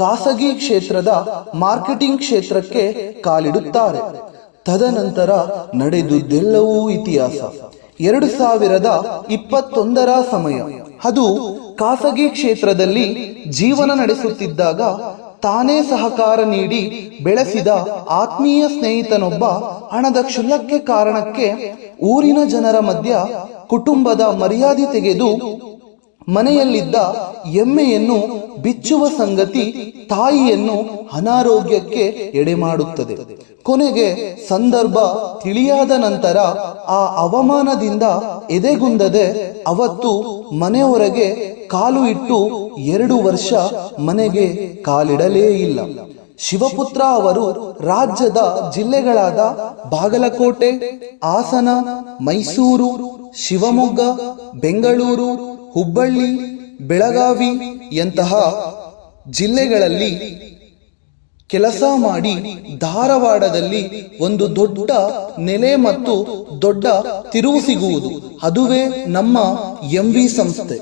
ಖಾಸಗಿ ಕ್ಷೇತ್ರದ ಮಾರ್ಕೆಟಿಂಗ್ ಕ್ಷೇತ್ರಕ್ಕೆ ಕಾಲಿಡುತ್ತಾರೆ. ತದನಂತರ ನಡೆದುದೆಲ್ಲವೂ ಇತಿಹಾಸ. 2021ರ ಸಮಯ. ಅದು ಖಾಸಗಿ ಕ್ಷೇತ್ರದಲ್ಲಿ ಜೀವನ ನಡೆಸುತ್ತಿದ್ದಾಗ ತಾನೇ ಸಹಕಾರ ನೀಡಿ ಬೆಳೆಸಿದ ಆತ್ಮೀಯ ಸ್ನೇಹಿತನೊಬ್ಬ ಹಣದ ಕ್ಷುಲ್ಲಕ ಕಾರಣಕ್ಕೆ ಊರಿನ ಜನರ ಮಧ್ಯ ಕುಟುಂಬದ ಮರ್ಯಾದೆ ತೆಗೆದು ಮನೆಯಲ್ಲಿದ್ದ ಎಮ್ಮೆಯನ್ನು ಬಿಚ್ಚುವ ಸಂಗತಿ ತಾಯಿಯನ್ನು ಅನಾರೋಗ್ಯಕ್ಕೆ ಎಡೆಮಾಡುತ್ತದೆ. ಕೊನೆಗೆ ಸಂದರ್ಭ ತಿಳಿಯಾದ ನಂತರ ಆ ಅವಮಾನದಿಂದ ಎದೆಗುಂದದೆ ಅವತ್ತು ಮನೆ ಹೊರಗೆ ಕಾಲು ಇಟ್ಟು 2 ವರ್ಷ ಮನೆಗೆ ಕಾಲಿಡಲೇ ಇಲ್ಲ. ಶಿವಪುತ್ರ ಅವರು ರಾಜ್ಯದ ಜಿಲ್ಲೆಗಳಾದ ಬಾಗಲಕೋಟೆ, ಹಾಸನ, ಮೈಸೂರು, ಶಿವಮೊಗ್ಗ, ಬೆಂಗಳೂರು, ಹುಬ್ಬಳ್ಳಿ, ಬೆಳಗಾವಿ ಯಂತಹ ಜಿಲ್ಲೆಗಳಲ್ಲಿ ಕೆಲಸ ಮಾಡಿ ಧಾರವಾಡದಲ್ಲಿ ಒಂದು ದೊಡ್ಡ ನೆಲೆ ಮತ್ತು ದೊಡ್ಡ ತಿರುವು ಸಿಗುವುದು. ಅದುವೇ ನಮ್ಮ MV ಸಂಸ್ಥೆ.